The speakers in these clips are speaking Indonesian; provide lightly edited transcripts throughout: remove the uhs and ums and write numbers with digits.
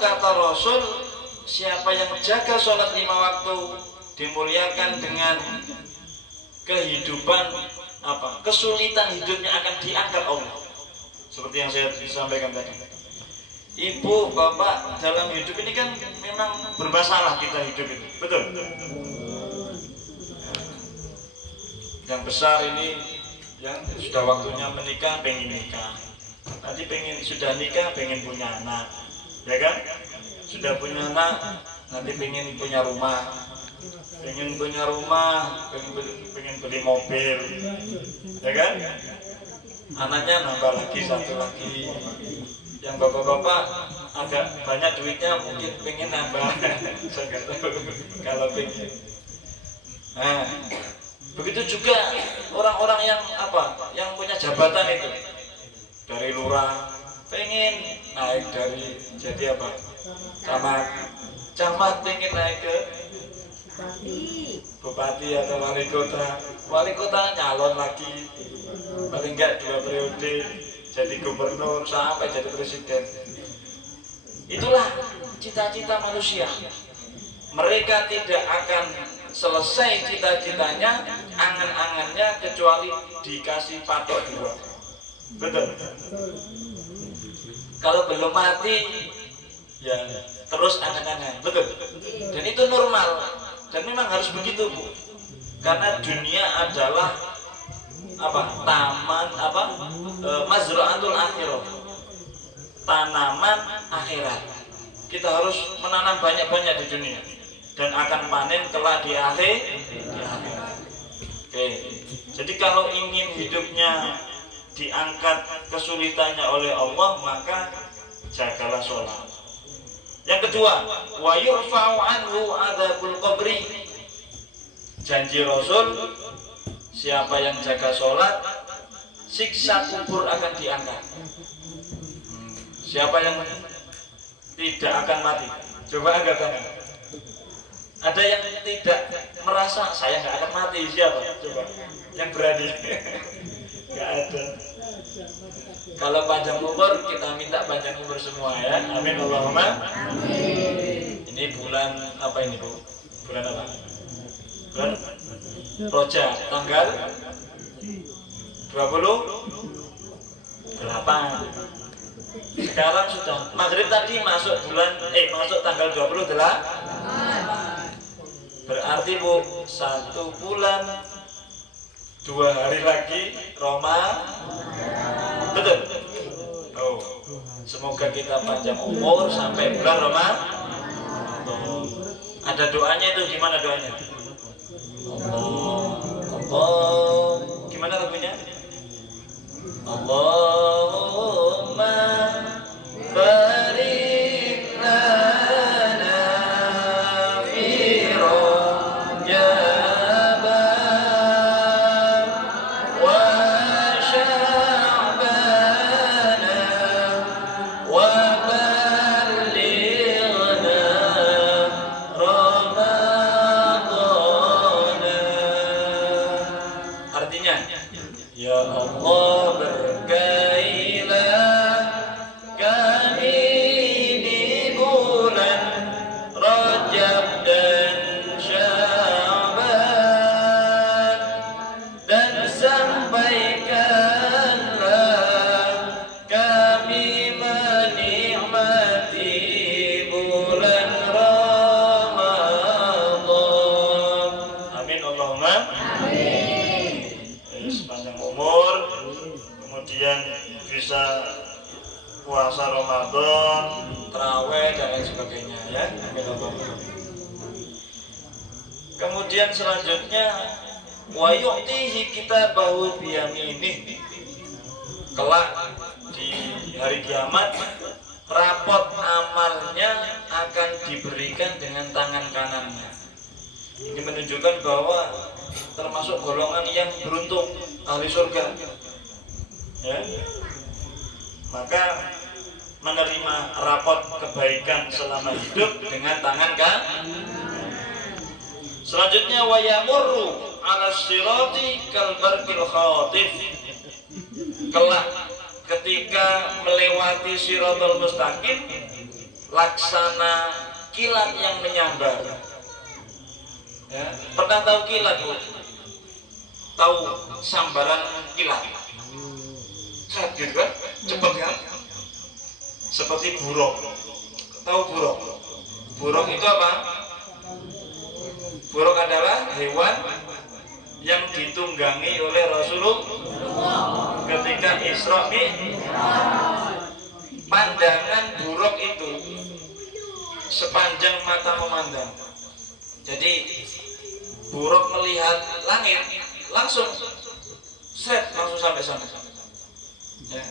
kata Rasul, siapa yang jaga sholat 5 waktu dimuliakan dengan kehidupan kesulitan hidupnya akan diangkat Allah. Seperti yang saya sampaikan tadi. Ibu, bapak dalam hidup ini kan memang bermasalah kita hidup ini, betul? Yang besar ini yang sudah waktunya menikah, pengen nikah. Nanti sudah nikah, pengen punya anak, ya kan? Sudah punya anak, nanti pengen punya rumah. Pengen punya rumah, pengen beli mobil, ya kan? Anaknya nambah lagi, satu lagi. Yang bapak-bapak agak banyak duitnya, mungkin pengen nambah. Saya nggak tahu kalau pengen. Nah, begitu juga orang-orang yang punya jabatan itu, dari lurah pengen naik dari jadi camat pengen naik ke bupati atau wali kota nyalon lagi, paling enggak 2 periode jadi gubernur sampai jadi presiden. Itulah cita-cita manusia. Mereka tidak akan selesai cita-citanya, angan-angannya, kecuali dikasih patok dua. Betul? Kalau belum mati, ya terus angan-angan. Betul? Dan itu normal. Dan memang harus begitu, Bu. Karena dunia adalah taman mazra'atul akhirah, tanaman akhirat. Kita harus menanam banyak-banyak di dunia dan akan panen kelak di akhirat. Oke. Jadi kalau ingin hidupnya diangkat kesulitannya oleh Allah, maka jagalah sholat. Yang kedua, wa yurfa'u anhu adzabul qabri. Janji Rasul, siapa yang jaga sholat, siksa kubur akan diangkat. Siapa yang tidak akan mati? Coba angkat tangan. Ada yang tidak merasa saya nggak akan mati, siapa? Coba yang berani. Nggak ada. Kalau panjang umur, kita minta panjang umur semua ya. Amin Allahumma. Amin. Ini bulan apa ini, Bu? Bulan apa? Bulan Rojab, tanggal 28. Sekarang sudah maghrib tadi masuk tanggal 28. Berarti, Bu, 1 bulan 2 hari lagi Ramadan. Betul? Oh, semoga kita panjang umur sampai bulan Ramadan. Ada doanya itu, gimana doanya? Allah. Gimana lagunya? Allahumma barik lana fi Rajab wa Sya'ban wa ballighna Ramadan. Artinya, ya Allah, berkailah kami di bulan Rajab dan Sya'ban, dan sampaikanlah kami menikmati bulan Ramadan. Amin Allahumma. Sepanjang umur, kemudian bisa puasa Ramadan, tarawih dan lain sebagainya ya. Kemudian selanjutnya wa yu'tihi kitabahu biyaminih. Kelak di hari kiamat, rapot amalnya akan diberikan dengan tangan kanannya. Ini menunjukkan bahwa termasuk golongan yang beruntung, ahli surga ya. Maka menerima rapot kebaikan selama hidup dengan tangan kanan. Selanjutnya wa yamurru 'ala sirati kal barqil khatif. Kelak ketika melewati siratal mustaqim, laksana kilat yang menyambar. Ya, pernah tahu kilat Bu? Tahu sambaran kilat? Cepat gitu kan? Cepat kan? Seperti buruk. Tahu buruk? Buruk itu apa? Buruk adalah hewan yang ditunggangi oleh Rasulullah ketika Isra Mi'raj. Pandangan buruk itu sepanjang mata memandang. Jadi buruk melihat langit langsung sampai sana. Ya.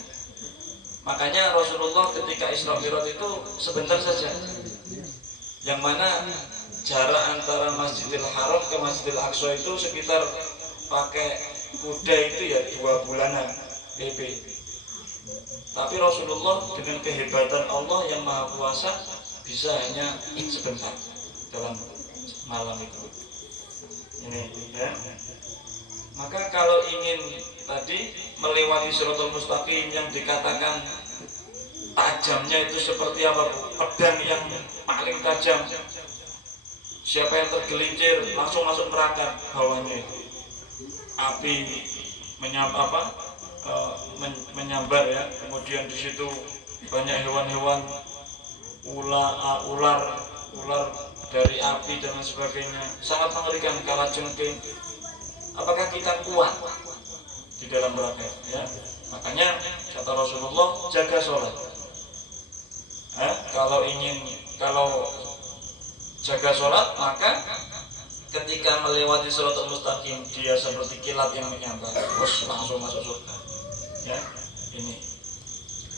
Makanya Rasulullah ketika Isra Mi'raj itu sebentar saja. Yang mana jarak antara Masjidil Haram ke Masjidil Aqsa itu sekitar pakai kuda itu ya 2 bulanan PP. Tapi Rasulullah dengan kehebatan Allah yang Maha Kuasa bisa hanya sebentar dalam malam itu. Ini ya. Maka kalau ingin tadi melewati Shiratal Mustaqim yang dikatakan tajamnya itu seperti apa? Pedang yang paling tajam. Siapa yang tergelincir langsung masuk neraka bawahnya itu. Api menyambar ya. Kemudian di situ banyak hewan-hewan ular dari api dan sebagainya. Sangat mengerikan kalajengking. Apakah kita kuat di dalam neraka ya? Makanya kata Rasulullah jaga sholat. Kalau jaga sholat maka ketika melewati Shiratal Mustaqim dia seperti kilat yang menyambar, terus langsung masuk surga. Ya, ini.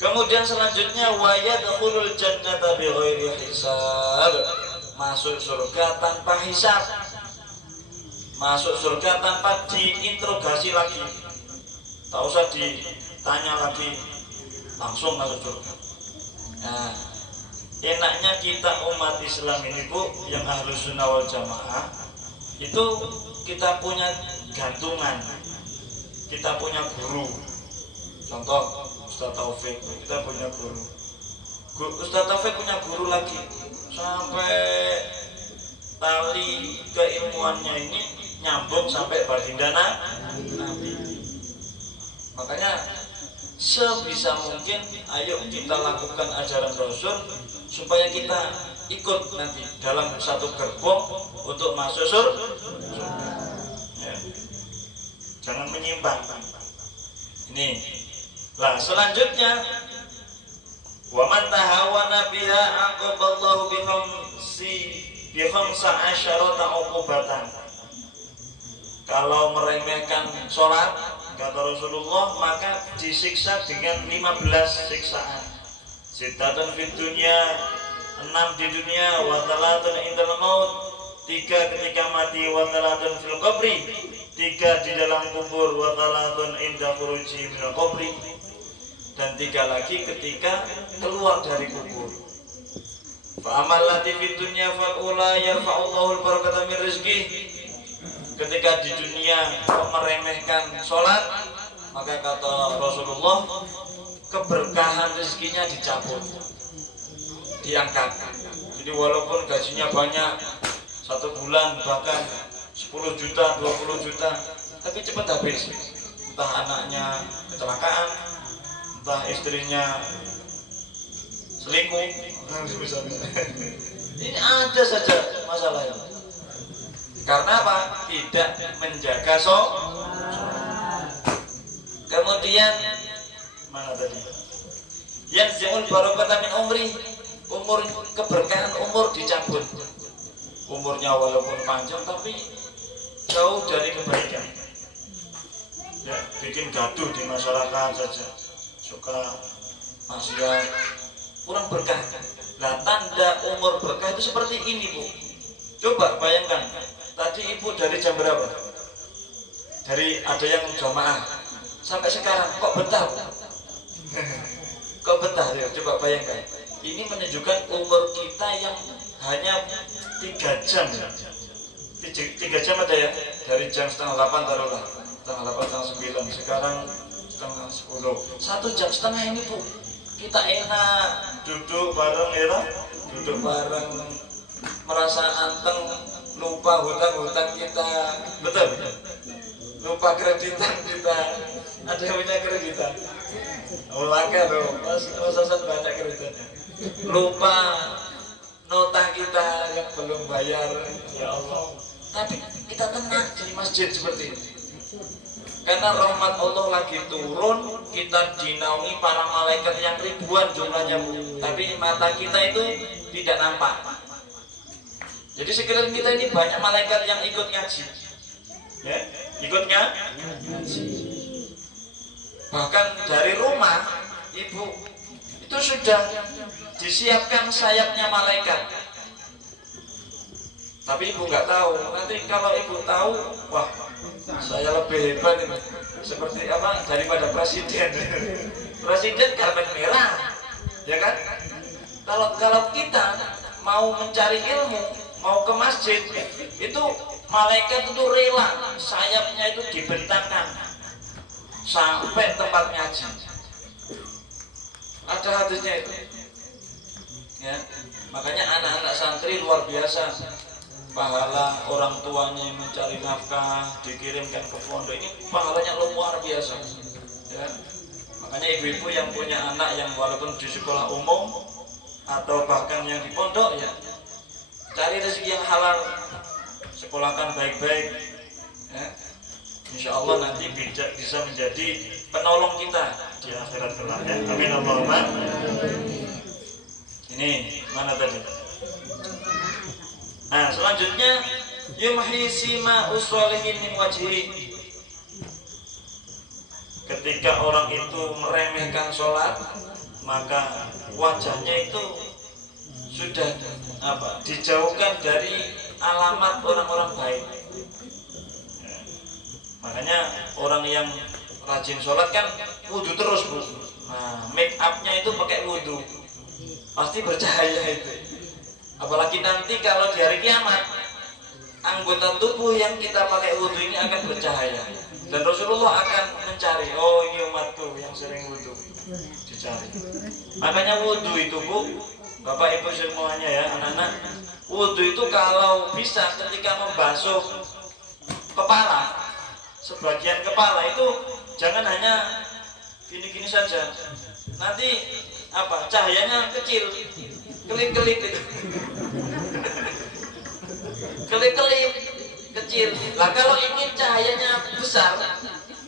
Kemudian selanjutnya wa yadkhulul jannata bighairi hisab. Masuk surga tanpa hisab. Masuk surga tanpa diinterogasi lagi. Tak usah ditanya lagi, langsung masuk surga. Nah, enaknya kita umat Islam ini Bu, yang Ahlus Sunnah wal Jamaah, itu kita punya gantungan, kita punya guru. Contoh Ustaz Taufik, kita punya guru. Ustaz Taufik punya guru lagi, sampai tali keilmuannya ini nyambung sampai baginda Nabi. Makanya sebisa mungkin ayo kita lakukan ajaran Rasul supaya kita ikut nanti dalam satu gerbong untuk masuk surga. Ya. Jangan menyimpang. Ini. Lah selanjutnya wa man tahawana biha aqaballahu bi khamsa asyarata uqubatan. Kalau meremehkan sholat kata Rasulullah maka disiksa dengan 15 siksaan. Sittatun fid dunya, 6 di dunia, wa talatun indal maut, 3 ketika mati, wa talatun fil qabri, 3 di dalam kubur, wa talatun inda khuruji minal qabri, dan 3 lagi ketika keluar dari kubur. Fa amal lati fid dunya fal ula yarfa'ullahu al-barakata min rizqihi. Ketika di dunia meremehkan sholat, maka kata Rasulullah keberkahan rezekinya dicabut, diangkat. Jadi walaupun gajinya banyak, 1 bulan bahkan 10 juta, 20 juta, tapi cepat habis. Entah anaknya kecelakaan, entah istrinya selingkuh. Ini ada saja masalahnya. Karena apa? Tidak menjaga sholat. Kemudian mana tadi? Yang zi'ul barakata min umri, keberkahan umur dicabut. Umurnya walaupun panjang tapi jauh dari kebaikan. Ya, bikin gaduh di masyarakat saja. Suka maksiat, kurang berkah. Nah, tanda umur berkah itu seperti ini Bu. Coba bayangkan. Tadi ibu dari jam berapa? Dari ada yang jamaah sampai sekarang kok betah? Kok betah ya? Coba bayangkan. Ini menunjukkan umur kita yang hanya 3 jam. 3 jam ada ya? Dari jam 7:30 taruhlah. 7:30, 7:09. Sekarang 9:30. 1 jam setengah ini Bu. Kita enak duduk bareng ya, duduk bareng, merasa anteng, lupa hutang-hutang kita, betul? Lupa kreditan kita, ada yang punya kreditan. Olahkan loh, Mas Hasan banyak kreditannya. Lupa nota kita yang belum bayar, ya Allah. Tapi kita tenang di masjid seperti ini. Karena rahmat Allah lagi turun, kita dinaungi para malaikat yang ribuan jumlahnya, tapi mata kita itu tidak nampak. Jadi sekiranya kita ini banyak malaikat yang ikut ngaji, ya, ikutnya ngaji. Bahkan dari rumah ibu itu sudah disiapkan sayapnya malaikat. Tapi ibu nggak tahu. Nanti kalau ibu tahu, wah, saya lebih hebat ini. Seperti apa? Daripada presiden. Presiden karpet merah, ya kan? Kalau kita mau mencari ilmu, mau ke masjid, itu malaikat itu rela sayapnya itu dibentangkan sampai tempat ngaji. Ada hadisnya itu. Ya, makanya anak-anak santri luar biasa. Pahala orang tuanya yang mencari nafkah dikirimkan ke pondok ini pahalanya luar biasa, ya. Makanya ibu-ibu yang punya anak yang walaupun di sekolah umum atau bahkan yang di pondok, ya, cari rezeki yang halal, sekolahkan baik-baik, ya. Insya Allah nanti bisa menjadi penolong kita di akhirat kelak, ya. Amin Allahumma. Ini mana tadi? Nah, selanjutnya yumhi sima usholihin min wajhi. Ketika orang itu meremehkan sholat, maka wajahnya itu sudah dijauhkan dari alamat orang-orang baik. Ya. Makanya orang yang rajin sholat kan wudu terus, Bu. Nah, make upnya itu pakai wudu, pasti bercahaya itu. Apalagi nanti kalau di hari kiamat, anggota tubuh yang kita pakai wudhu ini akan bercahaya. Dan Rasulullah akan mencari, oh ini umatku yang sering wudhu, dicari. Makanya wudhu itu, Bu, Bapak Ibu semuanya ya, anak-anak, wudhu itu kalau bisa ketika membasuh kepala, sebagian kepala itu jangan hanya gini-gini saja. Nanti cahayanya kecil, kelip-kelip itu. Kelip-kelip kecil. Lah kalau ingin cahayanya besar,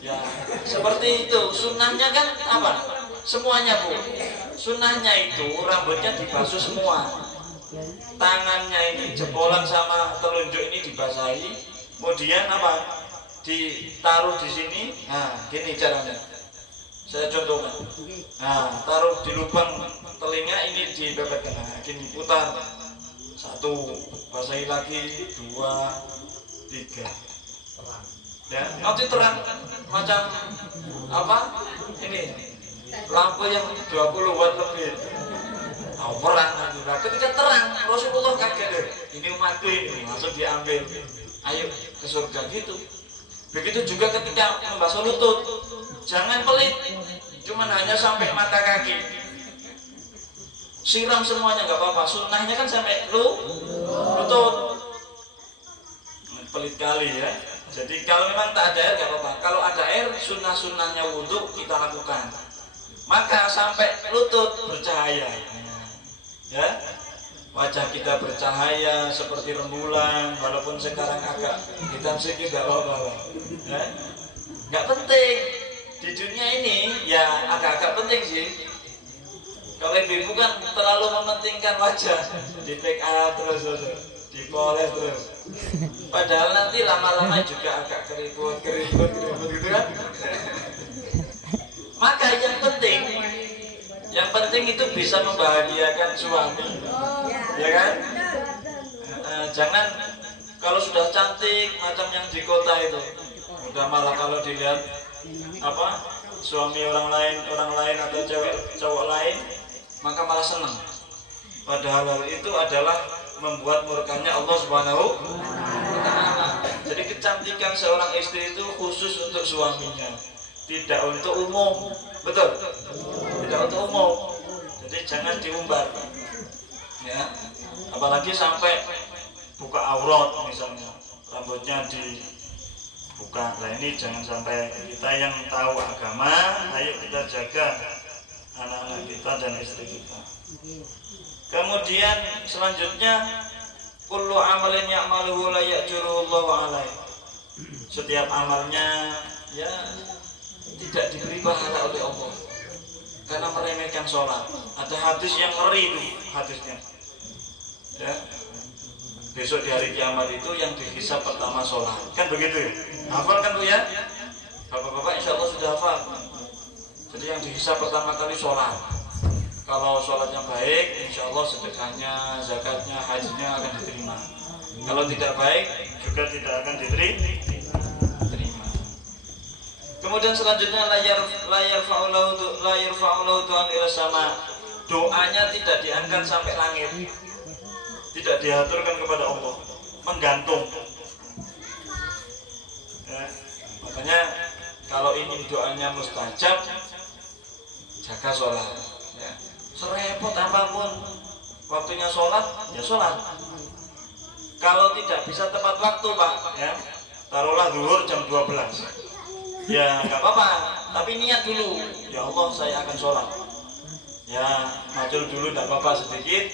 ya seperti itu. Sunnahnya kan semuanya, Bu. Sunnahnya itu rambutnya dibasuh semua. Tangannya ini jebolan sama telunjuk ini dibasahi. Kemudian ditaruh di sini. Nah, gini caranya. Saya contohkan. Nah, taruh di lubang telinga ini dipepetkan. Nah, gini putar. 1, basahi lagi, 2, 3. Ya, nanti terang macam ini lampu yang 20 watt lebih. Perang nanti. Nah, ketika terang, Rasulullah kaget deh. Ini umatku ini, langsung diambil. Ayo ke surga gitu. Begitu juga ketika membasuh lutut, jangan pelit, cuman hanya sampai mata kaki. Siram semuanya nggak apa-apa. Sunnahnya kan sampai lutut. Pelit kali ya. Jadi kalau memang tak ada air nggak apa-apa. Kalau ada air, sunnah-sunnahnya wudhu kita lakukan. Maka sampai lutut bercahaya. Ya, wajah kita bercahaya seperti rembulan. Walaupun sekarang agak hitam sedikit nggak apa-apa. Ya, nggak penting. Di dunia ini ya agak-agak penting sih. Kalau ibu kan terlalu mementingkan wajah, di make up terus, dipoles terus. Padahal nanti lama-lama juga agak keriput gitu kan. Maka yang penting itu bisa membahagiakan suami, ya kan? Jangan kalau sudah cantik macam yang di kota itu, udah malah kalau dilihat suami orang lain atau cowok lain, maka malah senang. Padahal hal itu adalah membuat murkanya Allah Subhanahu wa Ta'ala. Jadi kecantikan seorang istri itu khusus untuk suaminya, tidak untuk umum. Betul? Tidak untuk umum. Jadi jangan diumbar, ya. Apalagi sampai buka aurat misalnya, rambutnya dibuka. Nah ini jangan sampai. Kita yang tahu agama, ayo kita jaga anak-anak kita dan istri kita. Kemudian selanjutnya, kullu amalin ya'maluhu la ya'juruhullahu alaihi. Setiap amalnya ya tidak diberi pahala oleh Allah karena meremehkan sholat. Ada hadis yang ngeri itu hadisnya. Ya. Besok di hari kiamat itu yang dihisab pertama sholat. Kan begitu ya? Hafal kan tuh ya? Bapak-bapak insya Allah sudah hafal. Jadi yang dihisab pertama kali sholat. Kalau sholatnya baik, insya Allah sedekahnya, zakatnya, hajinya akan diterima. Kalau tidak baik, juga tidak akan diterima. Kemudian selanjutnya layar fa'ulahu tuhan ila sama. Doanya tidak diangkat sampai langit, tidak diaturkan kepada Allah, menggantung. Ya, makanya kalau ingin doanya mustajab, jaga sholat. Ya. Serepot apapun waktunya sholat, ya sholat. Kalau tidak bisa tepat waktu Pak, ya taruhlah zuhur jam 12. Ya nggak apa-apa, tapi niat dulu. Ya Allah saya akan sholat. Ya majul dulu nggak apa-apa, sedikit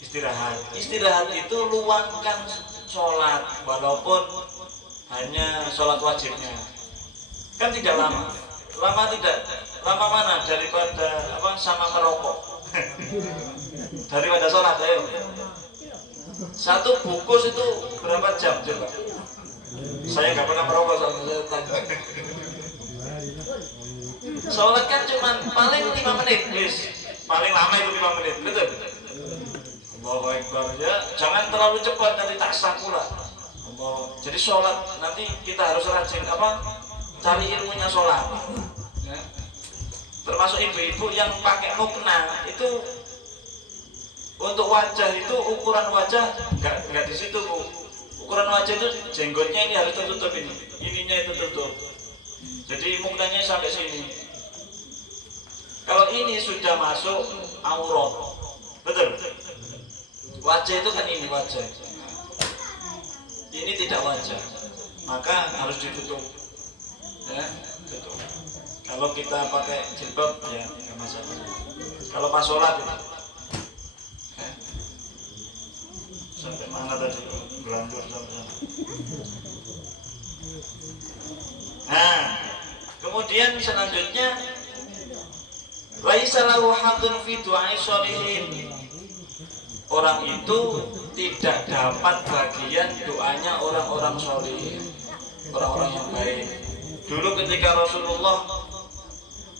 istirahat. Istirahat itu luangkan sholat, walaupun hanya sholat wajibnya. Kan tidak lama. Lama tidak? Lama mana daripada sama merokok? Daripada sholat, ayo. Satu bungkus itu berapa jam coba? Saya nggak pernah merokok sama saya tanya. Sholat kan cuma paling 5 menit, please. Paling lama itu 5 menit, betul? Allahu Akbar ya, jangan terlalu cepat nanti tak sah pula. Jadi sholat nanti kita harus rajin cari ilmunya sholat. Ya. Termasuk ibu-ibu yang pakai mukna itu untuk wajah itu ukuran wajah nggak di situ Bu. Ukuran wajah itu jenggotnya ini harus tertutup ini, ininya itu tutup. Jadi muknanya sampai sini. Kalau ini sudah masuk aurat, betul? Wajah itu kan ini wajah. Ini tidak wajah, maka harus ditutup. Ya, tutup. Kalau kita pakai jilbab ya nggak masalah. Kalau pas sholat ya. Sampai mana tadi? Gelanjur sampai sana. Nah, kemudian selanjutnya laisa lahu hadun fi du'ai sholihin. Orang itu tidak dapat bagian doanya orang-orang sholih, orang-orang yang baik. Dulu ketika Rasulullah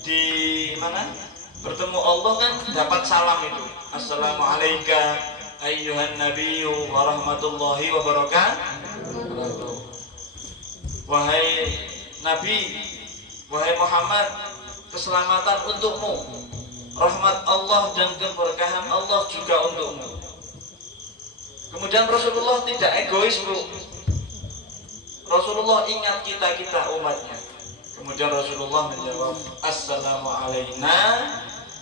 di mana bertemu Allah kan dapat salam itu, assalamualaikum ayyuhan nabiyyu wa rahmatullahi wa barakatuh. Wahai Nabi, wahai Muhammad, keselamatan untukmu, rahmat Allah dan keberkahan Allah juga untukmu. Kemudian Rasulullah tidak egois Bu. Rasulullah ingat kita umatnya. Kemudian Rasulullah menjawab, assalamu alayna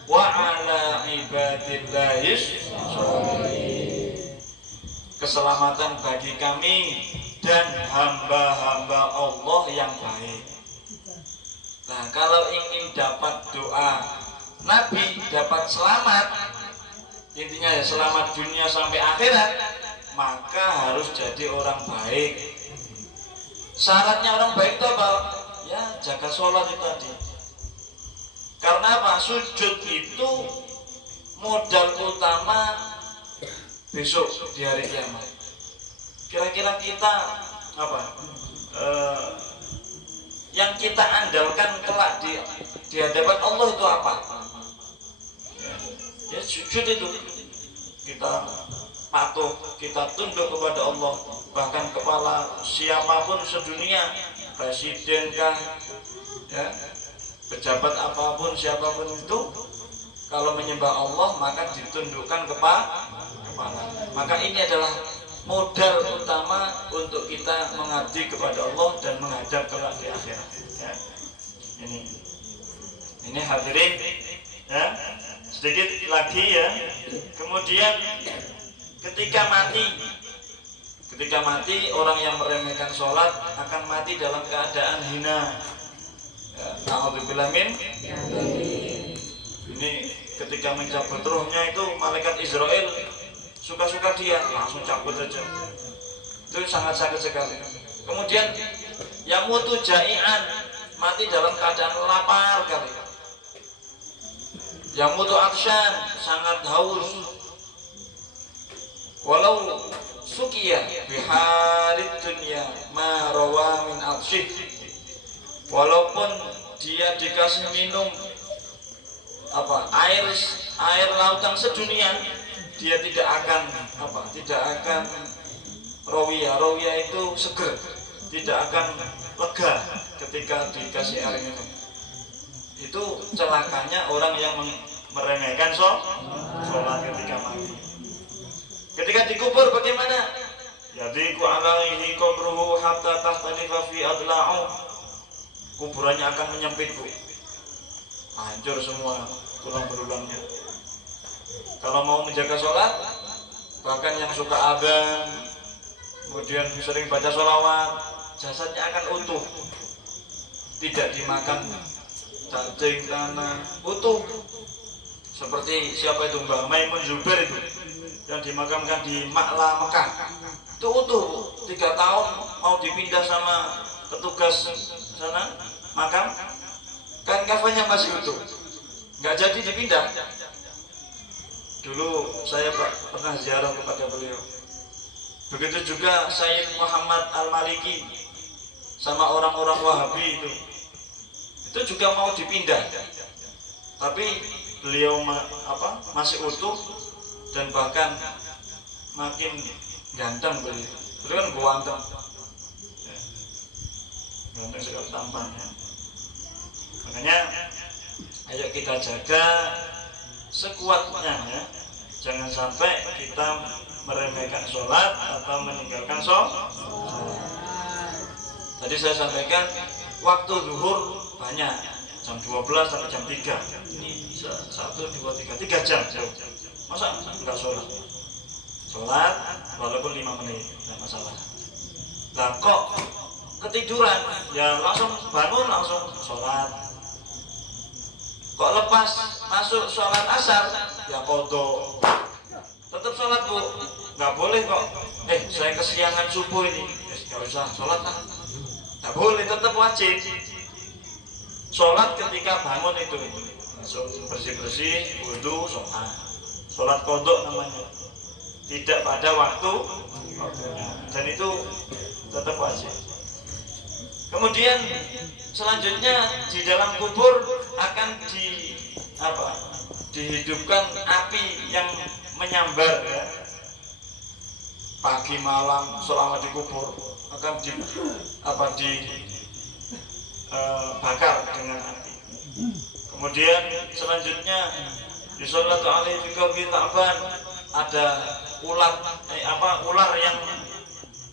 wa ala ibadillahis sholihin. Keselamatan bagi kami dan hamba-hamba Allah yang baik. Nah, kalau ingin dapat doa Nabi, dapat selamat, intinya ya selamat dunia sampai akhirat, maka harus jadi orang baik. Syaratnya orang baik itu apa? Ya jaga sholat itu tadi. Karena apa? Sujud itu modal utama besok di hari kiamat. Kira-kira kita yang kita andalkan kelak di hadapan Allah itu apa? Ya sujud itu. Kita patuh, kita tunduk kepada Allah. Bahkan kepala siapapun sedunia, presiden kah, ya, pejabat apapun, siapapun itu, kalau menyembah Allah maka ditundukkan kepala. Maka ini adalah modal utama untuk kita mengabdi kepada Allah dan menghadap kelak di akhirat. Ya. Ini hadirin, ya. sedikit lagi ya. Kemudian ketika mati orang yang meremehkan sholat akan mati dalam keadaan hina. Na'udzubillah min. Ini ketika mencabut ruhnya itu malaikat Israel suka-suka dia langsung cabut saja. Itu sangat sakit sekali. Kemudian yang mutu jai'an, mati dalam keadaan lapar kali. Yang mutu akshan, sangat haus. Walau sukiya biharid dunya ma rawa min atsyih, walaupun dia dikasih minum air lautan sedunia, dia tidak akan rawiya itu seger, tidak akan lega ketika dikasih air minum. Itu celakanya orang yang meremehkan sholat ketika mati. Ketika dikubur bagaimana? Yadiku alaihi qabruhu hatta tahtalifa fi adla'u. Kuburannya akan menyempit, Bu. Hancur semua tulang belulangnya. Kalau mau menjaga sholat, bahkan yang suka adzan, kemudian sering baca sholawat, jasadnya akan utuh, tidak dimakan cacing tanah, utuh. Seperti siapa itu, Mbak Maimun Zubair itu, yang dimakamkan di Ma'la Mekah. Itu utuh, 3 tahun mau dipindah sama petugas sana makam, kan kafannya masih utuh, nggak jadi dipindah. Dulu saya pernah ziarah kepada beliau. Begitu juga Sayyid Muhammad Al-Maliki sama orang-orang Wahabi itu juga mau dipindah, tapi beliau masih utuh dan bahkan makin ganteng beliau. Beliau kan ganteng, ganteng sekali tampangnya. Makanya ayo kita jaga sekuatnya ya. Jangan sampai kita meremehkan sholat atau meninggalkan sholat. Tadi saya sampaikan waktu zuhur banyak, jam 12 sampai jam 3. Ini 1, 2, 3 jam. Masa enggak sholat? Sholat walaupun 5 menit, enggak masalah. Nah kok ketiduran, ya langsung bangun langsung sholat. Kok lepas masuk sholat asar, ya qadha. Tetap sholat, Bu. Nggak boleh kok. Saya kesiangan subuh ini, nggak usah sholat lah. Nggak boleh, tetap wajib. Sholat ketika bangun itu, langsung bersih-bersih, wudu, sholat. Sholat qadha namanya. Tidak pada waktunya. Dan itu tetap wajib. Kemudian selanjutnya di dalam kubur akan dihidupkan api yang menyambar ya. Pagi malam selama di kubur akan dibakar dengan api. Kemudian selanjutnya di sholatu alaihi fi ta'ban ada ular yang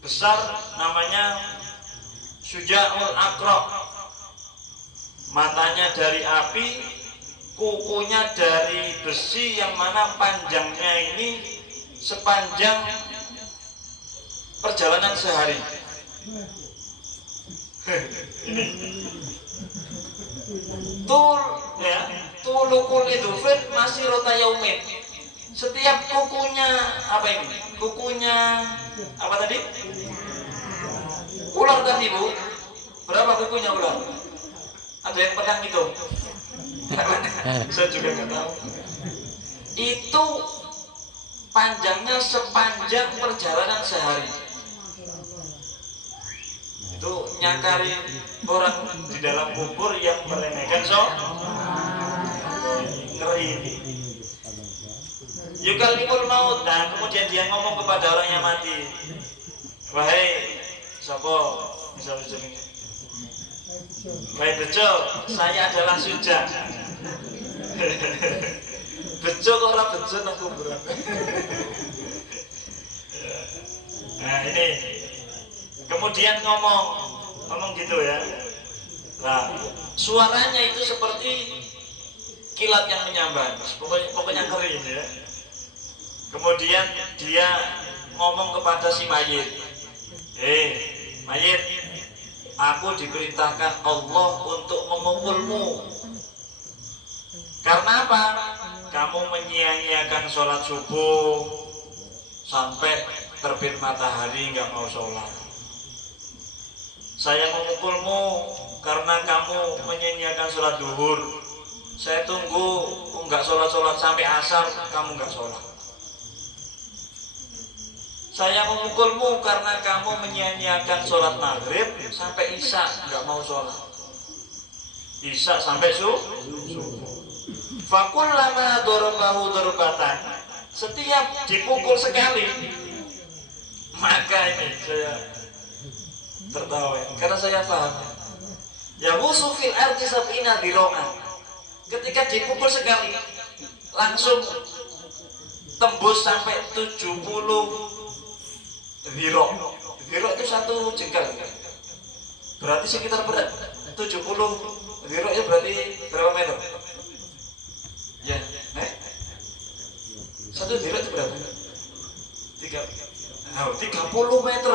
besar namanya Syuja'ul Aqra. Matanya dari api, kukunya dari besi, yang mana panjangnya ini sepanjang perjalanan sehari. Ini tulukul idufin masih rota yaumin. Setiap kukunya kukunya apa tadi? Ular tadi, Bu. Berapa kukunya ular? Ada yang pernah gitu? Saya juga nggak tahu. Itu panjangnya sepanjang perjalanan sehari. Itu nyakari orang di dalam kubur yang meremehkan ngeri. Yukalimul maut. Nah, kemudian dia ngomong kepada orang yang mati, wahai siapa misalnya ini, wahai bejo, saya adalah Suja. Bejo kok orang bejo nang kuburan. Nah ini kemudian ngomong gitu ya. Nah suaranya itu seperti kilat yang menyambar, pokoknya kering ya. Kemudian dia ngomong kepada si mayit, mayit, aku diperintahkan Allah untuk memukulmu. Karena apa? Kamu menyia-nyiakan sholat subuh sampai terbit matahari nggak mau sholat. Saya memukulmu karena kamu menyia-nyiakan sholat duhur. Saya tunggu nggak sholat sampai asar, kamu nggak sholat. Saya memukulmu karena kamu menyia-nyiakan sholat maghrib sampai isya nggak mau sholat. Isya sampai subuh. Fakullama dorobahu dorobatan, setiap dipukul sekali, maka ini saya tertawa karena saya paham. Ya husufil arti sab'ina diro'an, ketika dipukul sekali langsung tembus sampai 70 diro. Diro itu satu jengkal, berarti sekitar berat 70 diro itu berarti berapa meter? Ya, satu diro itu berapa? 30 meter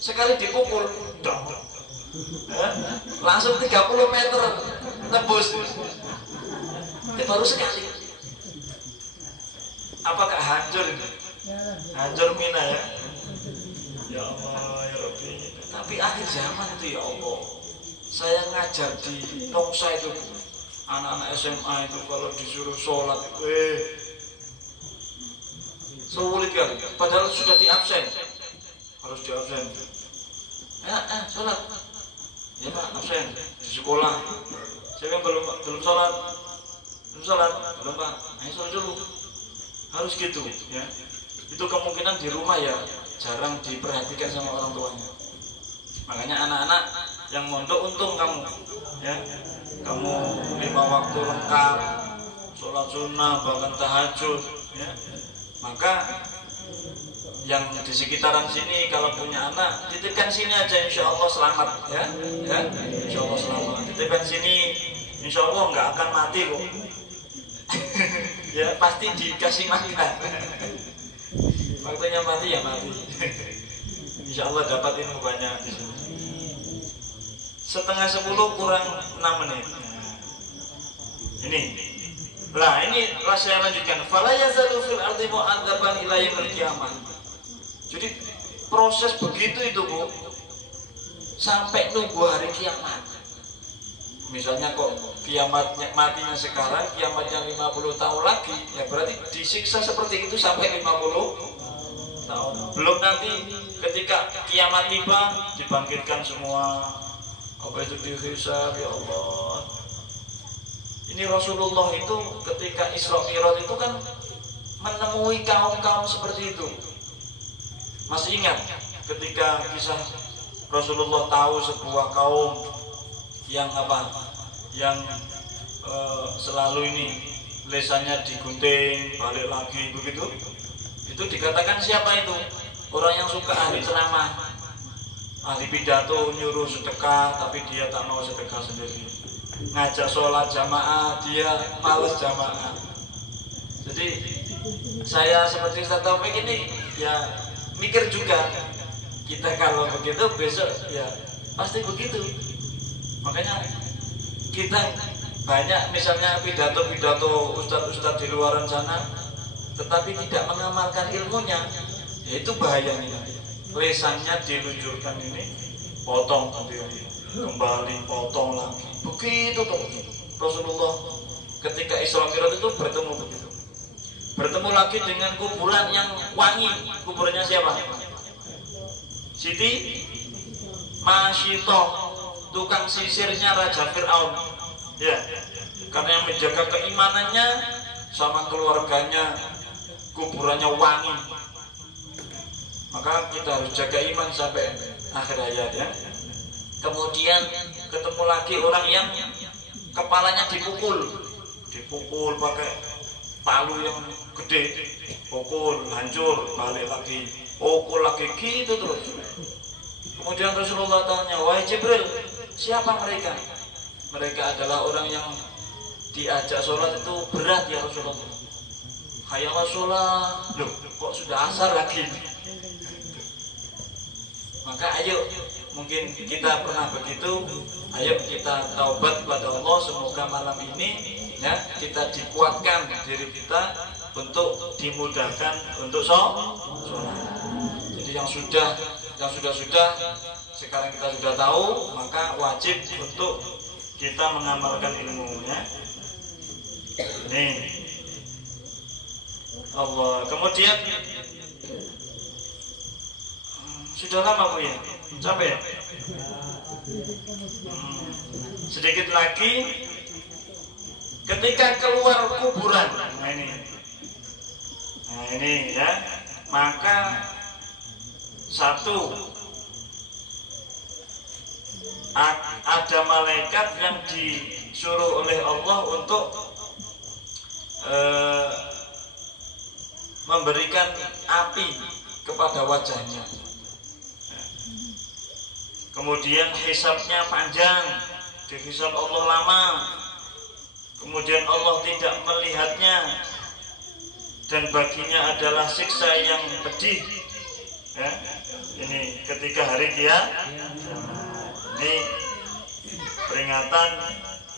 sekali dipukul, langsung 30 meter tembus. Itu baru sekali. Apakah hancur ini? Hancur mina ya? Ya Allah ya Rabbi. Tapi akhir zaman itu ya Allah, saya ngajar di Nongsa itu, anak-anak SMA itu kalau disuruh sholat sulit kan, padahal sudah di absen, harus di absen. Sholat ya Pak, absen di sekolah. Saya belum sholat belum Pak, ayo sholat dulu, harus gitu ya. Itu kemungkinan di rumah ya jarang diperhatikan sama orang tuanya. Makanya anak-anak yang mondok untung kamu ya, kamu 5 waktu lengkap, sholat sunnah bahkan tahajud ya. Maka yang di sekitaran sini kalau punya anak titipkan sini aja, insya Allah selamat ya, insya Allah selamat. Titipkan sini, insya Allah nggak akan mati kok. Ya pasti dikasih makan. Waktunya mati ya mati. Insya Allah dapat ilmu banyak di sini. 9:30 kurang 6 menit. Ini. Nah, ini saya lanjutkan. Fala yazalu fil ardi mu'adzaban ila yaumil qiyamah. Jadi proses begitu itu Bu, sampai nunggu hari kiamat. Misalnya kok kiamatnya matinya sekarang, kiamatnya 50 tahun lagi, ya berarti disiksa seperti itu sampai 50 tahun. Belum nanti ketika kiamat tiba dibangkitkan semua. Apa itu dihisab ya Allah. Ini Rasulullah itu ketika Isra Mi'raj itu kan menemui kaum-kaum seperti itu. Masih ingat ketika kisah Rasulullah tahu sebuah kaum yang apa? Yang selalu ini lesannya digunting, balik lagi begitu. Itu dikatakan siapa itu? Orang yang suka ahli ceramah, ahli pidato, nyuruh sedekah tapi dia tak mau sedekah sendiri. Ngajak sholat jamaah, dia males jamaah. Jadi saya seperti Ustaz Taufik ini ya mikir juga, kita kalau begitu besok ya pasti begitu. Makanya kita banyak misalnya pidato-pidato ustadz-ustadz di luar sana tetapi tidak mengamalkan ilmunya, ya itu bahayanya. Lesannya diluncurkan ini, potong sendiri, kembali potong lagi. Begitu tuh Rasulullah ketika Isra Mi'raj itu bertemu begitu. Bertemu lagi dengan kuburan yang wangi. Kuburannya siapa? Siti Masyitoh, tukang sisirnya Raja Fir'aun. Ya, karena yang menjaga keimanannya sama keluarganya, kuburannya wangi. Maka kita harus jaga iman sampai akhir hayat ya. Kemudian ketemu lagi orang yang kepalanya dipukul pakai palu yang gede, pukul hancur, balik lagi, pukul lagi gitu terus. Kemudian Rasulullah tanya, wahai Jibril, siapa mereka? Mereka adalah orang yang diajak sholat itu berat ya Rasulullah. Hayya sholat, loh kok sudah asar lagi? Maka ayo, mungkin kita pernah begitu, ayo kita taubat kepada Allah. Semoga malam ini ya kita dikuatkan diri kita untuk dimudahkan untuk sholat. Jadi yang sudah sekarang kita sudah tahu, maka wajib untuk kita mengamalkan ilmunya. Nih Allah. Kemudian sudah lama Bu ya? Sampai ya? Sedikit lagi ketika keluar kuburan. Nah ini ya. Maka satu, ada malaikat yang disuruh oleh Allah untuk memberikan api kepada wajahnya. Kemudian hisabnya panjang, dihisab Allah lama. Kemudian Allah tidak melihatnya, dan baginya adalah siksa yang pedih. Ya, ini ketika hari kiamat. Ini peringatan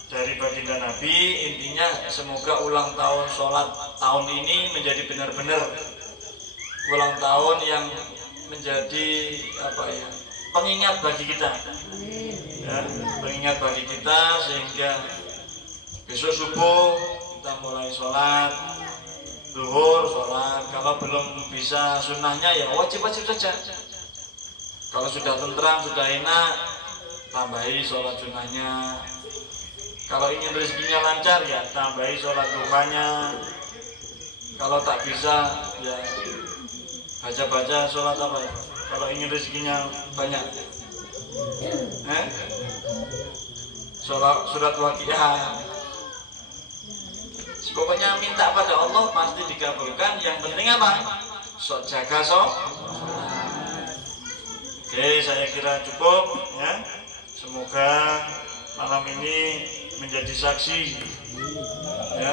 dari baginda Nabi. Intinya semoga ulang tahun sholat tahun ini menjadi benar-benar ulang tahun yang menjadi pengingat bagi kita, ya, pengingat bagi kita, sehingga besok subuh kita mulai sholat zuhur, sholat. Kalau belum bisa sunnahnya ya wajib-wajib saja. Kalau sudah tentram, sudah enak, tambahi sholat sunnahnya. Kalau ingin rezekinya lancar ya tambahi sholat duhanya. Kalau tak bisa ya baca-baca sholat apa ya? Kalau ingin rezekinya banyak, sholat surat Waqiah. Pokoknya minta pada Allah pasti dikabulkan. Yang penting apa? Jaga sholat. Oke, saya kira cukup ya. Semoga malam ini menjadi saksi ya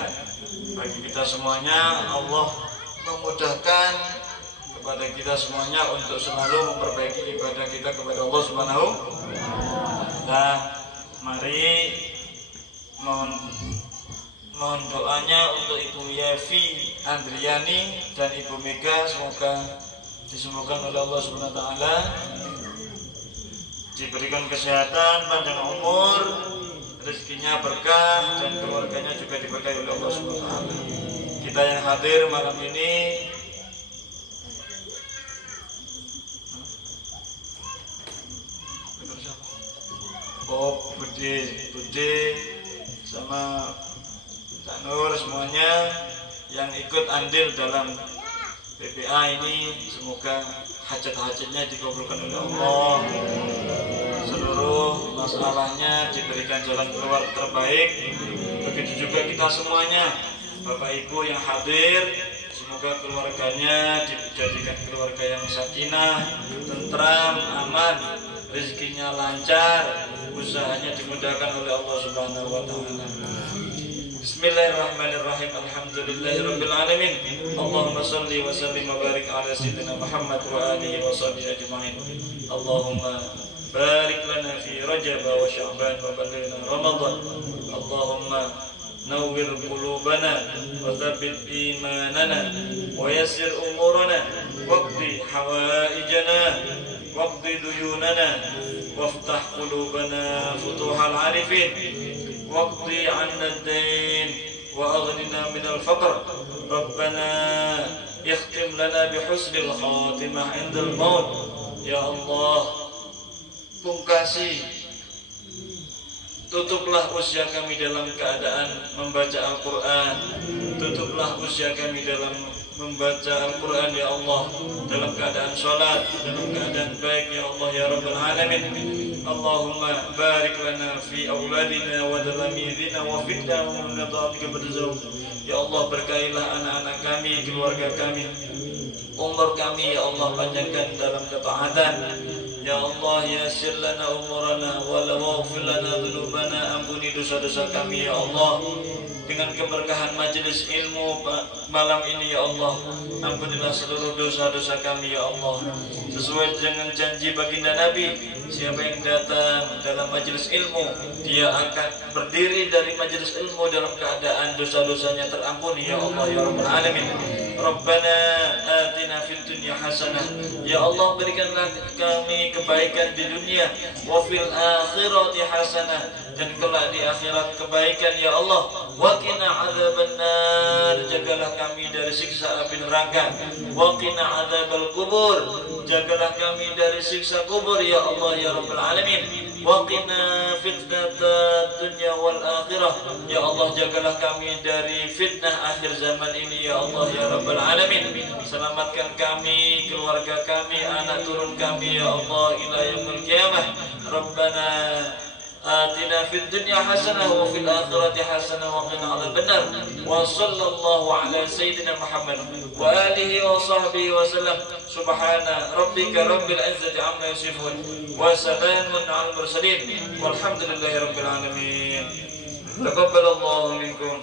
bagi kita semuanya. Allah memudahkan kepada kita semuanya untuk selalu memperbaiki ibadah kita kepada Allah Subhanahu. Nah, mari mohon doanya untuk Ibu Yevi Andriani dan Ibu Mega, semoga disembuhkan oleh Allah Subhanahu wa taala, diberikan kesehatan, panjang umur, rezekinya berkah, dan keluarganya juga diberkahi oleh Allah Subhanahu wa taala. Kita yang hadir malam ini Bude sama Kak Nur, semuanya yang ikut andil dalam PPA ini, semoga hajat-hajatnya dikabulkan oleh Allah, seluruh masalahnya diberikan jalan keluar terbaik. Begitu juga kita semuanya, Bapak Ibu yang hadir, semoga keluarganya dijadikan keluarga yang sakinah, tentram, aman, rezekinya lancar, usahanya dimudahkan oleh Allah Subhanahu wa taala. Bismillahirrahmanirrahim. Alhamdulillahirabbil alamin. Allahumma shalli wa sallim wa barik ala sayyidina Muhammad wa alihi wa sahbihi ajma'in. Allahumma barik lana fi Rajab wa Sya'ban wa ballighna Ramadan. Allahumma nawwir qulubana wa tsabbit imanana wa yassir umurana waqdi hawaijana waqdi duyunana waftah qulubana futuhal arifin waqdi 'anna ad-dain wa aghnina min al-faqr. Rabbana ikhtim lana bi husnil khatimah 'indal maut. Ya Allah, pungkasi, tutuplah usia kami dalam keadaan membaca Al-Quran. Tutuplah usia kami dalam membaca Al-Quran ya Allah, dalam keadaan sholat, dalam keadaan baik ya Allah ya Rabbal Alamin. Allahumma barik lana fi awladina wa dalamidina wa fitna wa min ta'atika berdazawm. Ya Allah, berkailah anak-anak kami, keluarga kami, umur kami ya Allah panjangkan dalam ketaatan. Ya Allah yassir lana umurana wa waghfir lana dzunubana, ampuni dosa-dosa kami ya Allah. Dengan keberkahan majelis ilmu malam ini ya Allah, ampunilah seluruh dosa-dosa kami ya Allah. Sesuai dengan janji baginda Nabi, siapa yang datang dalam majelis ilmu, dia akan berdiri dari majelis ilmu dalam keadaan dosa-dosanya terampuni ya Allah ya Rabbal Alamin. Rabbana atina fid dunya hasanah, ya Allah berikanlah kami kebaikan di dunia, wa fil akhirati hasanah, dan kelak di akhirat kebaikan ya Allah. Wa qina adzabannar, jagalah kami dari siksa api neraka. Wa qina adzabal kubur, jagalah kami dari siksa kubur ya Allah ya Rabbal Alamin. Wa qina fitnatad dunya wal akhirah, ya Allah jagalah kami dari fitnah akhir zaman ini ya Allah ya Rabbal Alamin. Selamatkan kami, keluarga kami, anak turun kami ya Allah ila yaumil qiyamah. Rabbana atina fid dunya hasanah wa fil akhirati hasanah wa qina adzabannar. Wa sallallahu ala sayyidina Muhammad wa alihi wa sahbihi wa sallam. Subhana rabbika rabbil izzati amma yasifun wa salamun alal mursalin walhamdulillahi rabbil alamin. Taqabbalallahu minkum.